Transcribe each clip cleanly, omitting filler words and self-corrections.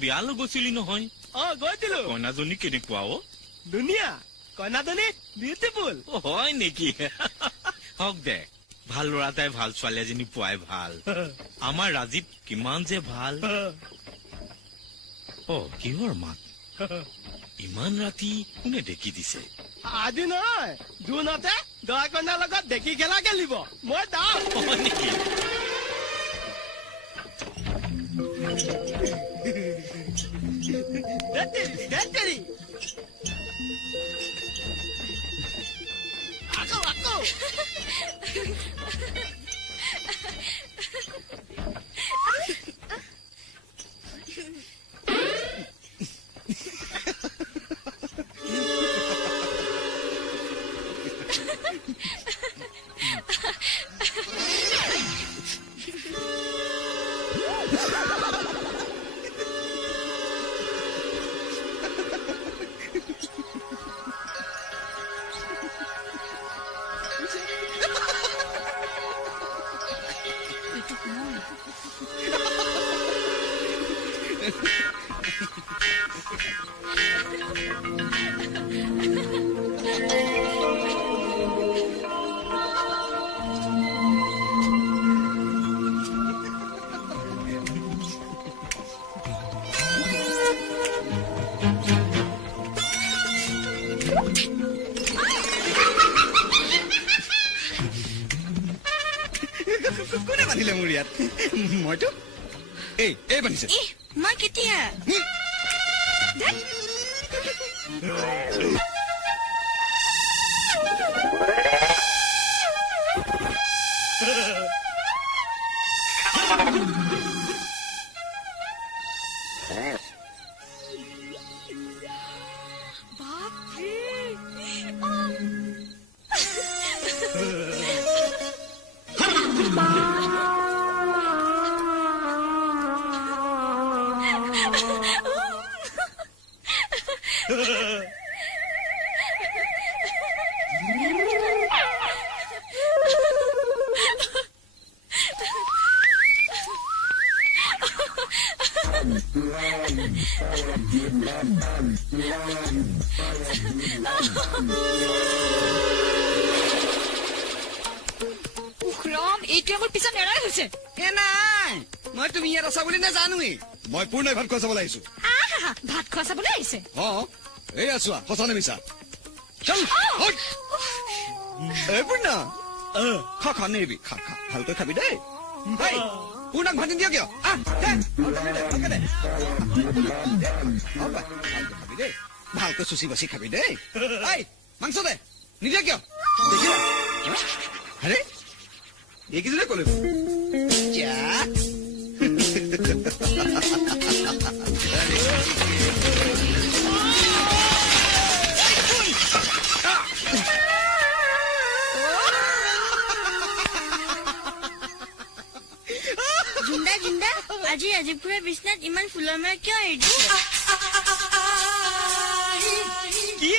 বিয়ালৈ গৈছিলি নহয় গৈছিলো কইনাজনী কেনেকুৱা ধুনীয়া কইনাজনী বিউটিফুল হয় নেকি হওক দে ভাল ল'ৰা এটাই ভাল ছোৱালী এজনী পোৱাই ভাল আমাৰ ৰাজীৱ কিমান যে ভাল কিহৰ মাত ইমান ৰাতি কোনে দেখি দিছে আজি নহয় জুনতে দৰা কইনাৰ লগত দেখি খেলা খেলিব মই যাওঁ হয় নেকি আকৌ কোনে বান্ধিলে মোৰ ইয়াত মইতো এই বান্ধিছে মই কেতিয়া মই তুমি ইয়াত আছা বুলি নাজানোৱেই মই পূৰ্ণই ভাত খোৱা চাবলৈ আহিছো ভাত খোৱা চাবলৈ আহিছে এই আছো সঁচা নে মিছা পূৰ্ণ খা নেবি খা ভালকৈ খাবি দেই পূৰ্ণক ভাত নিদিয় কিয় খাবি দেই ভালকৈ চুচি বাচি খাবি দেই মাংস দে নিদিয় কিয় দেখিবা আৰে এইকেইজনে কলে আজি ৰাজীৱপুৰৰ বিছনাত ইমান ফুলৰ মালা কিয় এৰি দিছে কি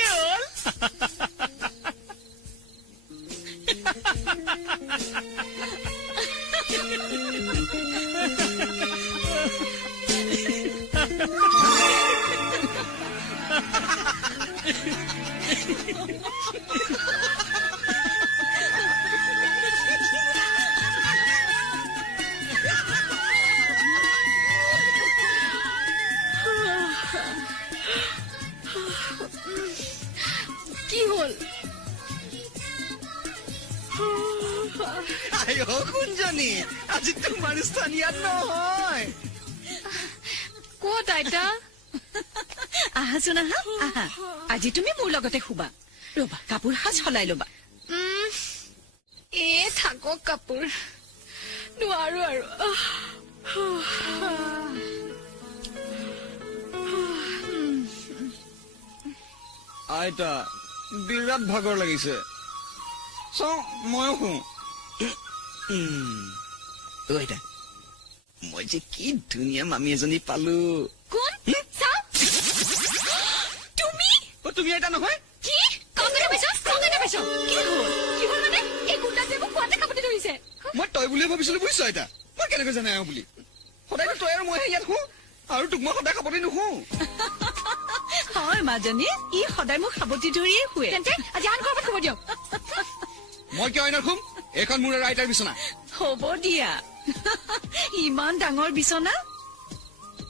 হ'ল কুঞ্জনী আজি তোমাৰ স্থান ইয়াত নহয় ক'ত আইতা আহাচোন আহা আজি তুমি মোৰ লগতে শুবা ৰবা কাপোৰ সাজ সলাই ল'বা থাকক কাপোৰ নোৱাৰো আৰু আইতা বিৰাট ভাগৰ লাগিছে চাওঁ ময়ো শুওঁ আইতা মই যে কি ধুনীয়া মামী এজনী পালো কোন চাও তুমি তুমি আইতা নহয় কি কংগনা পাইছ কি হ'ল মানে এই গুণ্ডা যে মোক কোৱাতে খাবতে ধৰিছে মই তই বুলিয়ে ভাবিছিলো বুজিছ আইতা মই কেনেকৈ জানে আহো বুলি সদায়তো তই আৰু মইহে ইয়াত শুওঁ আৰু তোক মই সদায় খাবতে নুশুওঁ হয় মাজনী ই সদায় মোক সাৱটি ধৰিয়ে শুৱে তেন্তে আজি আন ঘৰত শুব দিয়ক মই কিয় আইনাৰ শুম এইখন মোৰ আৰু আইতাৰ বিচনা হ'ব দিয়া ইমান ডাঙৰ বিচনা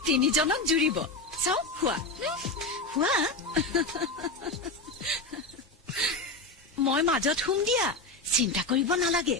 তিনিজনক জুৰিব চাও শুৱা মই মাজত শুম দিয়া চিন্তা কৰিব নালাগে